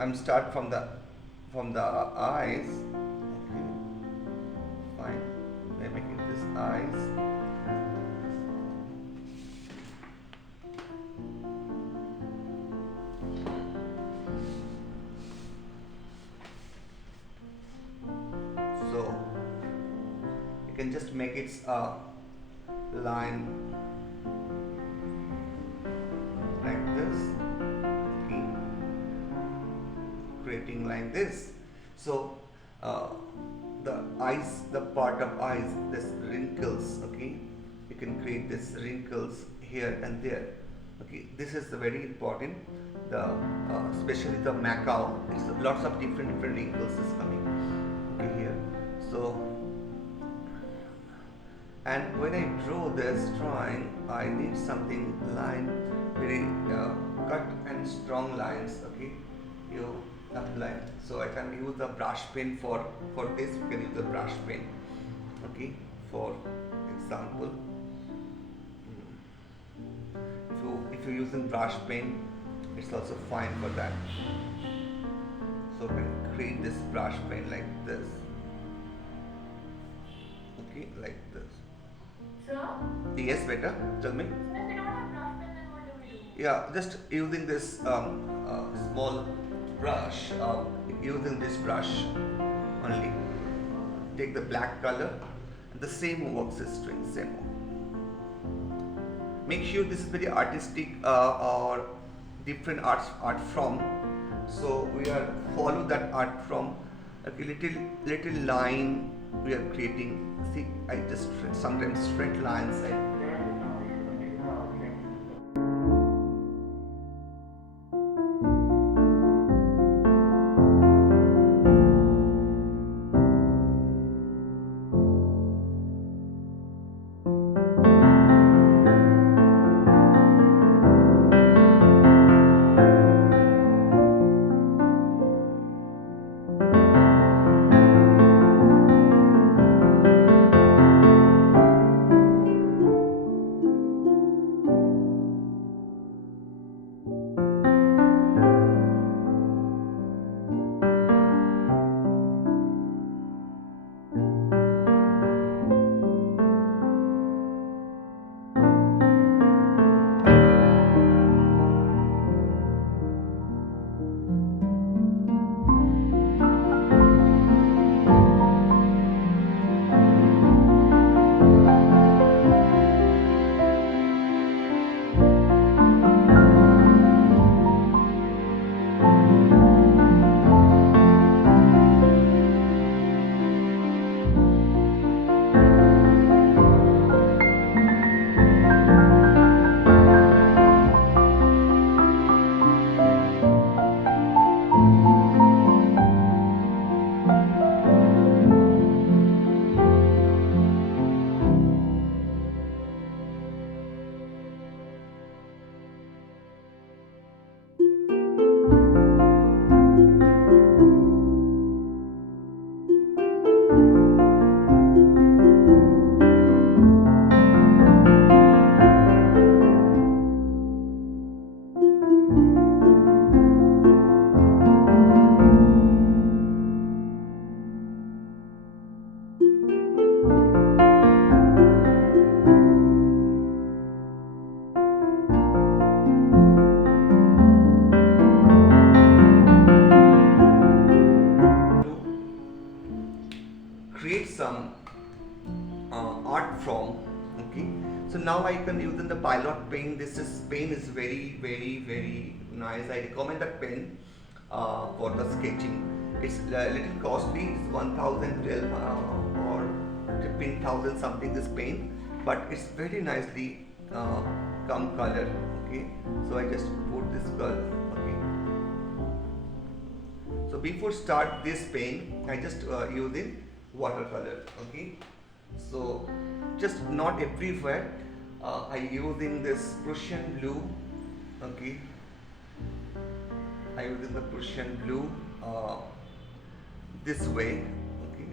I'm start from the eyes. Okay, fine. I'm making this eyes. So you can just make it a line like this. Okay, creating like this. So the eyes, the part of eyes, this wrinkles. Okay, you can create this wrinkles here and there. Okay, this is very important. The especially the Macau, it's lots of different wrinkles is coming. Okay, here. So, and when I draw this drawing, I need something line, very cut and strong lines. Okay, you apply. So I can use the brush pen for this. You can use the brush pen. Okay, for example, if you're using brush pen, it's also fine for that. So you can create this brush pen like this. Okay, like this. Sir? Yes, better. Tell me. If we don't have brush pen, then what do we do? Yeah, just using this small brush. Using this brush only. Take the black color. The same works as string. Same. Make sure this is very artistic or different art from. So we are follow that art from. Okay, little line we are creating. See, I just sometimes straight lines. Create some art from. Okay, so now I can use in the pilot pen. This pen is very nice. I recommend that pen for the sketching. It's a little costly. It's 1,012 or 15,000 something this pen, but it's very nicely come color. Okay, so I just put this color. Okay, so before start this pen, I just using watercolor. Okay, so just not everywhere. I using this Prussian blue. Okay, I using the Prussian blue this way. Okay,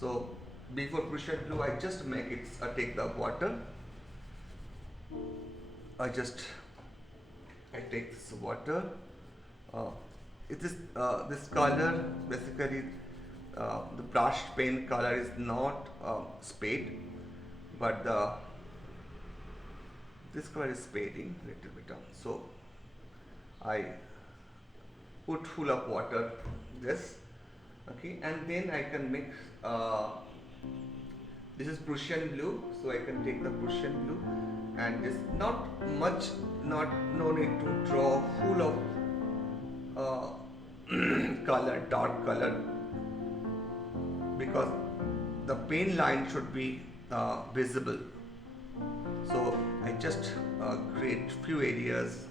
so before Prussian blue, I just make it. Take the water. I take this water Uh, it is this color basically the brushed pen color is not spade, but this color is spading little bit on. So I put full of water this, okay, and then I can mix. This is Prussian blue, so I can take the Prussian blue and just not much, no need to draw full of color, dark color, because the pen line should be visible. So I just create few areas.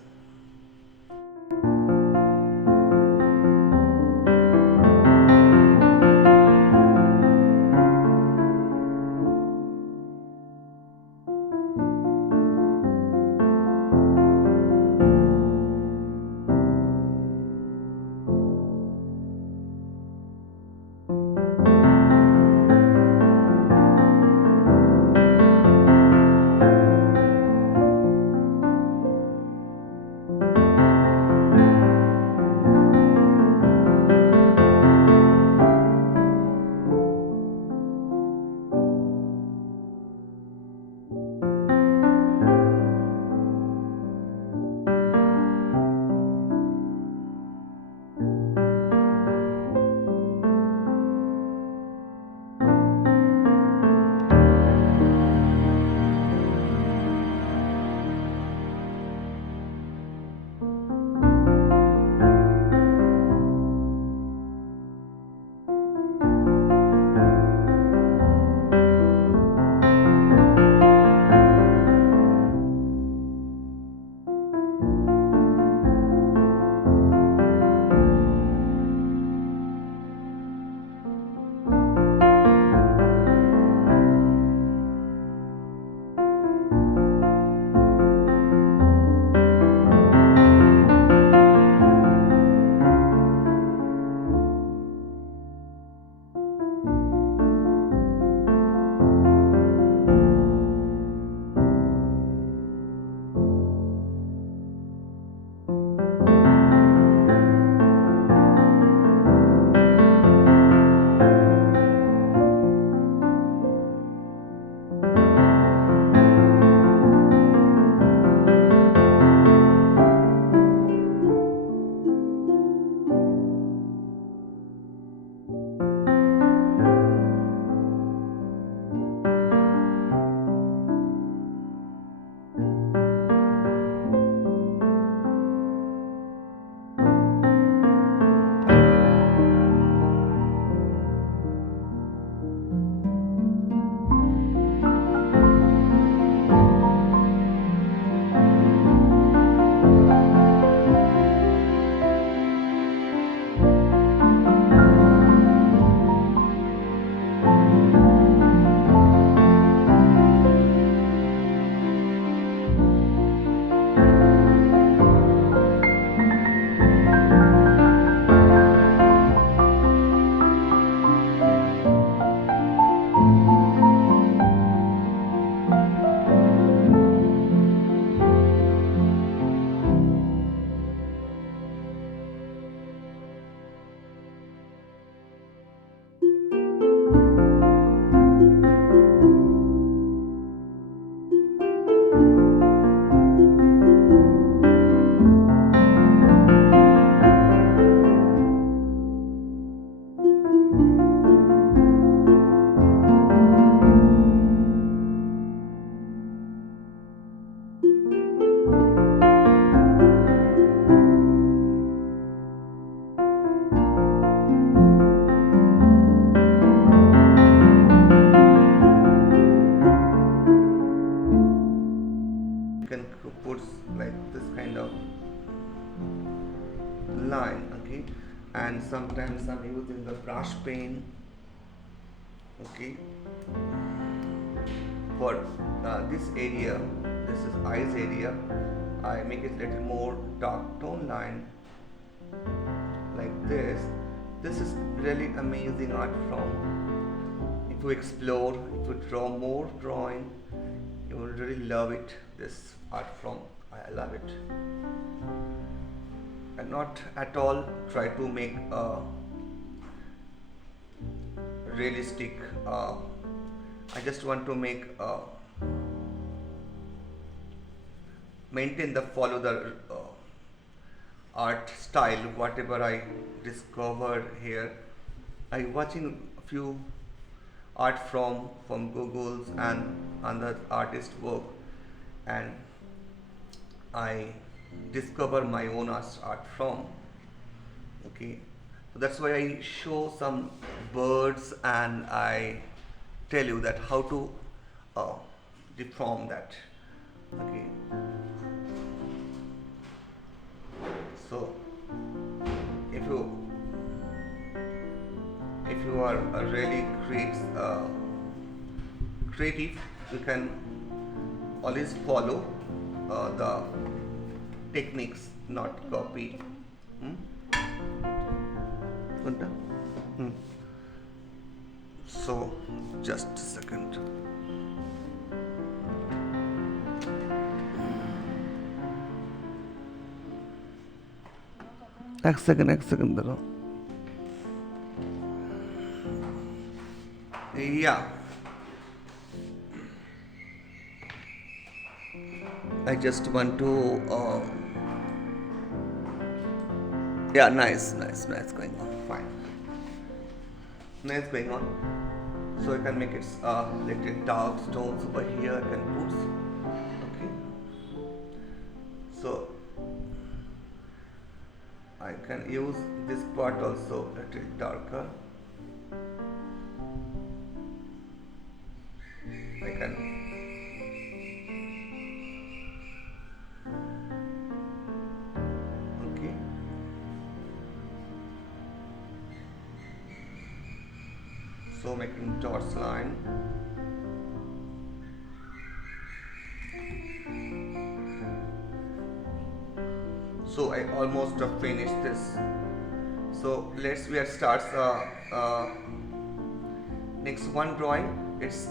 And sometimes I'm using the brush pen, okay, for this area. This is eyes area. I make it little more dark tone line like this. This is really amazing art form. If you explore, if you draw more drawing, you will really love it. This art form, I love it. and not at all try to make a realistic. I just want to make maintain the follow the art style whatever I discovered here. I watching a few art from Google's and other artist work, and I discover my own art from. Okay, so that's why I show some birds and I tell you that how to deform that. Okay, so if you are really creative, you can always follow the techniques, not copy. Hmm? Kunta? Hmm. So just a second. एक second धरो. Yeah, I just want to yeah, nice going on, fine, nice going on. So I can make it little dark stones over here. I can put, okay, so I can use this part also a little darker. I can okay. So making dots line. So I almost finished this. So we starts next one drawing. It's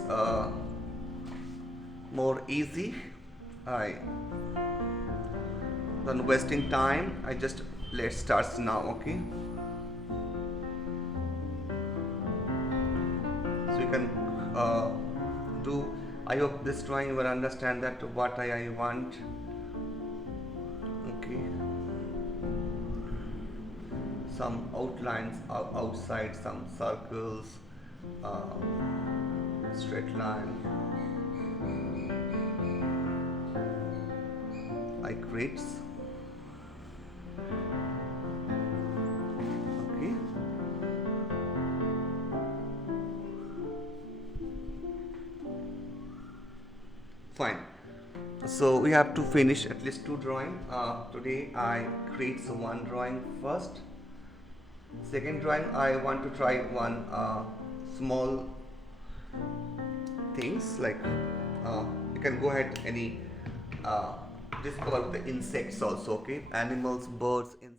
more easy. I don't wasting time. I just let's start now. Okay. So you can do. I hope this drawing you will understand that what I want. Okay. Some outlines outside, some circles, straight line. I create. Okay. Fine. So we have to finish at least two drawing. Today I create one drawing first. Second drawing I want to try one small things like you can go ahead any discover the insects also. Okay, animals, birds, insects.